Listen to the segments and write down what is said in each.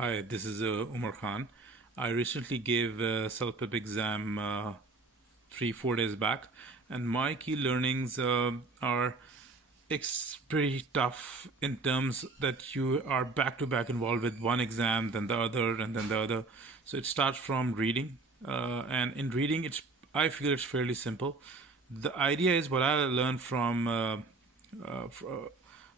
Hi, this is Omer Khan. I recently gave a CELPIP exam 3, 4 days back, and my key learnings are it's pretty tough in terms that you are back to back involved with one exam, then the other, and then the other. So it starts from reading, and in reading, I feel it's fairly simple. The idea is what I learned uh,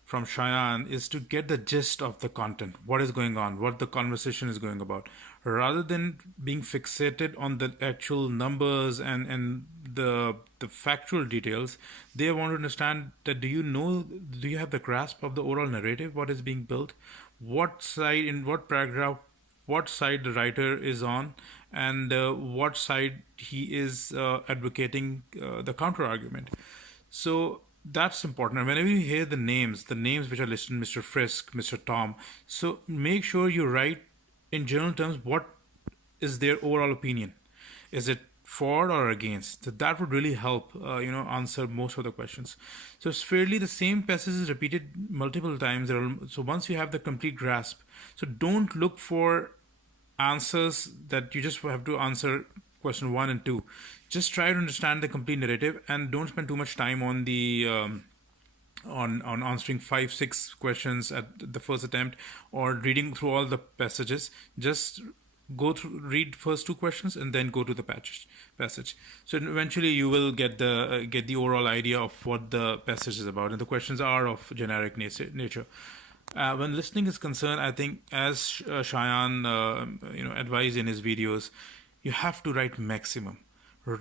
from Cheyenne is to get the gist of the content, what is going on, what the conversation is going about, rather than being fixated on the actual numbers and the factual details. They want to understand that do you have the grasp of the overall narrative, what is being built, what side in what paragraph, what side the writer is on, and what side he is advocating the counter argument. So that's important. And whenever you hear the names which are listed, Mr. Frisk, Mr. Tom, so make sure you write in general terms what is their overall opinion. Is it for or against? So that would really help, answer most of the questions. So it's fairly the same passage is repeated multiple times. So once you have the complete grasp, so don't look for answers that you just have to answer question one and two. Just try to understand the complete narrative and don't spend too much time on the on answering 5, 6 questions at the first attempt or reading through all the passages. Just read first two questions and then go to the passage. So eventually you will get the overall idea of what the passage is about, and the questions are of generic nature. When listening is concerned, I think as Cheyenne advised in his videos, you have to write maximum.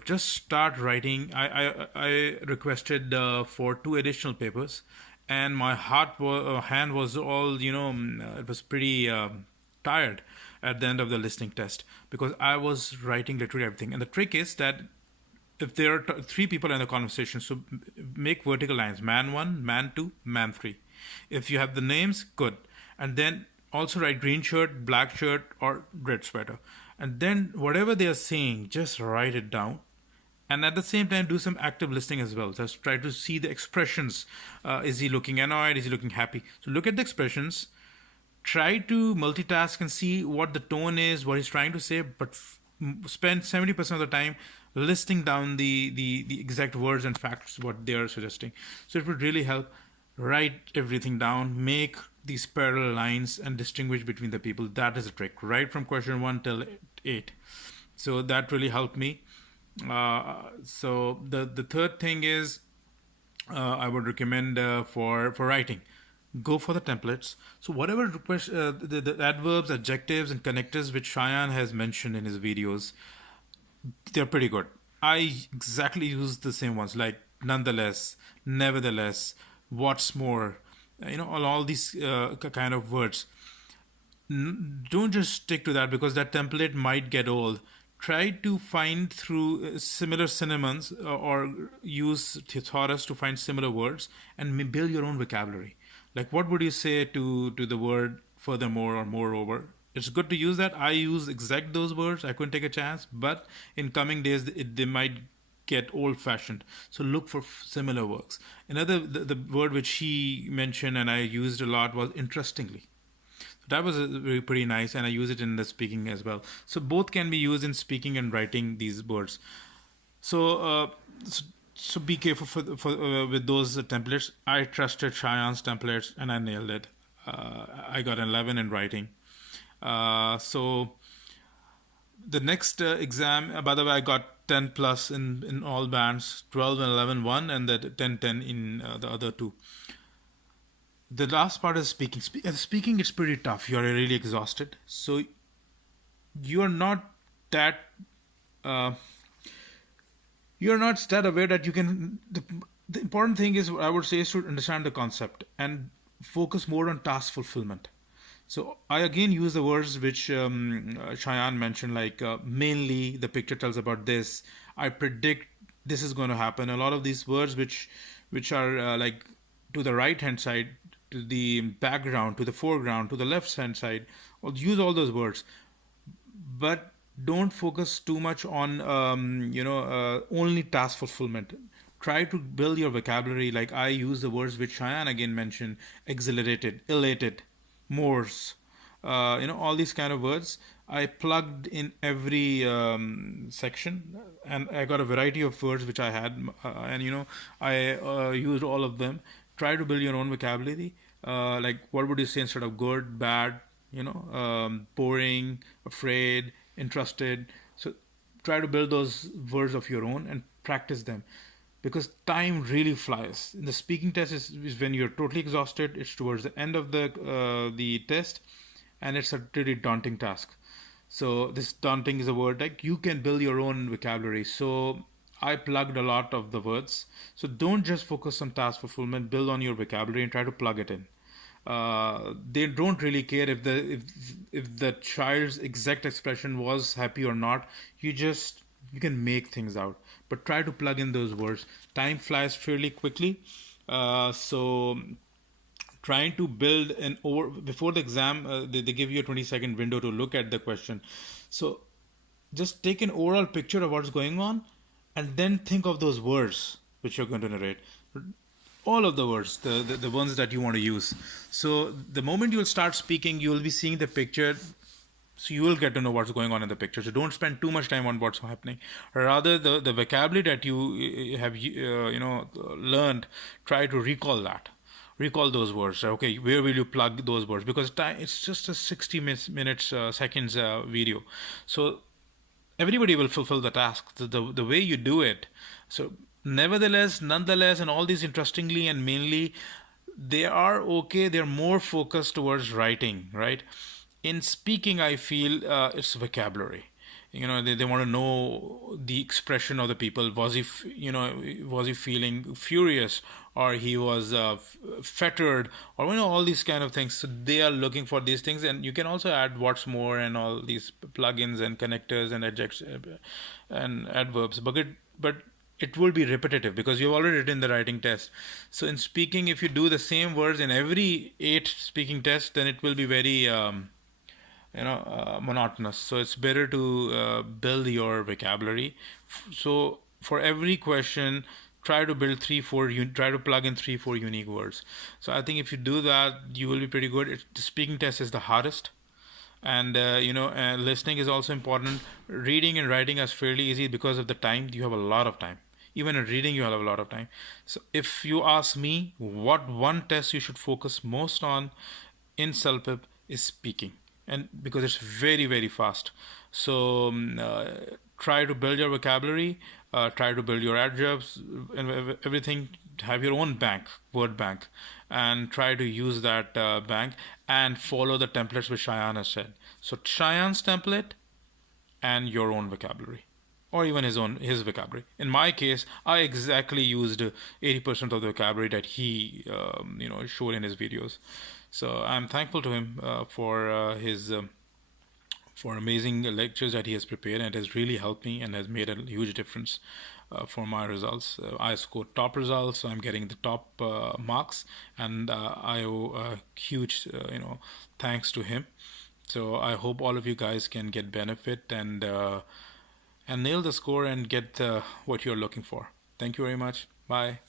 Just start writing. I requested for two additional papers, and my hand was all it was pretty tired at the end of the listening test because I was writing literally everything. And the trick is that if there are three people in the conversation, so make vertical lines: man one, man two, man three. If you have the names, good. And then also write green shirt, black shirt, or red sweater. And then whatever they are saying, just write it down. And at the same time, do some active listening as well. Just try to see the expressions. Is he looking annoyed? Is he looking happy? So look at the expressions. Try to multitask and see what the tone is, what he's trying to say, but spend 70% of the time listing down the exact words and facts what they are suggesting. So it would really help. Write everything down, make these parallel lines and distinguish between the people. That is a trick, right from question one till eight. So that really helped me. So the third thing is I would recommend for writing. Go for the templates. So whatever the adverbs, adjectives, and connectors which Cheyenne has mentioned in his videos, they're pretty good. I exactly use the same ones like nonetheless, nevertheless, what's more, all these kind of words. Don't just stick to that because that template might get old. Try to find through similar synonyms or use thesaurus to find similar words and build your own vocabulary. Like, what would you say to the word furthermore or moreover? It's good to use that. I use exact those words. I couldn't take a chance, but in coming days, they might get old fashioned. So look for similar works. Another, the word which he mentioned and I used a lot was interestingly. That was pretty nice, and I use it in the speaking as well. So both can be used in speaking and writing these words. So, so be careful for with those templates. I trusted Cheyenne's templates, and I nailed it. I got an 11 in writing. So the next exam, by the way, I got 10 plus in all bands, 12 and 11 one, and the 10 in the other two. The last part is speaking. Speaking, it's pretty tough. You are really exhausted, so you are not that uh, you are not that aware that you can. The important thing is, I would say, is to understand the concept and focus more on task fulfillment. So I again use the words which Cheyenne mentioned, like mainly the picture tells about this. I predict this is going to happen. A lot of these words which are like to the right hand side, to the background, to the foreground, to the left hand side. Use all those words, but don't focus too much on only task fulfillment. Try to build your vocabulary. Like I use the words which Cheyenne again mentioned: exhilarated, elated, Morse. all these kind of words. I plugged in every section, and I got a variety of words which I had, and I used all of them. Try to build your own vocabulary. Like, what would you say instead of good, bad, boring, afraid, interested? So try to build those words of your own and practice them, because time really flies. The speaking test is when you're totally exhausted. It's towards the end of the test, and it's a really daunting task. So this daunting is a word, like you can build your own vocabulary. So I plugged a lot of the words. So don't just focus on task fulfillment. Build on your vocabulary and try to plug it in. They don't really care if the child's exact expression was happy or not. You can make things out, but try to plug in those words. Time flies fairly quickly, so trying to build an over before the exam, they give you a 20-second window to look at the question. So just take an overall picture of what's going on, and then think of those words which you're going to narrate, all of the words, the ones that you want to use. So the moment you'll start speaking, you'll be seeing the picture, so you will get to know what's going on in the picture. So don't spend too much time on what's happening. Rather, the vocabulary that you have learned, try to recall those words. Okay, where will you plug those words? Because time, it's just a 60 minutes seconds video. So everybody will fulfill the task the way you do it. So nevertheless, nonetheless, and all these interestingly and mainly, they are okay. They're more focused towards writing, right? In speaking, I feel it's vocabulary. They want to know the expression of the people. Was he feeling furious, or he was fettered, or all these kind of things. So they are looking for these things, and you can also add what's more and all these plugins and connectors and adjectives and adverbs. But it will be repetitive because you've already written the writing test. So in speaking, if you do the same words in every 8 speaking tests, then it will be very monotonous. So it's better to build your vocabulary. So for every question, try to build try to plug in 3-4 unique words. So I think if you do that, you will be pretty good. The speaking test is the hardest, and listening is also important. Reading and writing is fairly easy because of the time. You have a lot of time. Even in reading, you have a lot of time. So if you ask me, what one test you should focus most on in CELPIP is speaking, and because it's very, very fast. So try to build your vocabulary, try to build your adverbs and everything. Have your own word bank, and try to use that bank and follow the templates which Cheyenne has said. So Cheyenne's template and your own vocabulary, or even his vocabulary. In my case, I exactly used 80% of the vocabulary that he showed in his videos. So I'm thankful to him for his for amazing lectures that he has prepared, and it has really helped me and has made a huge difference for my results. I scored top results, so I'm getting the top marks, and I owe a huge thanks to him. So I hope all of you guys can get benefit and nail the score and get what you're looking for. Thank you very much. Bye.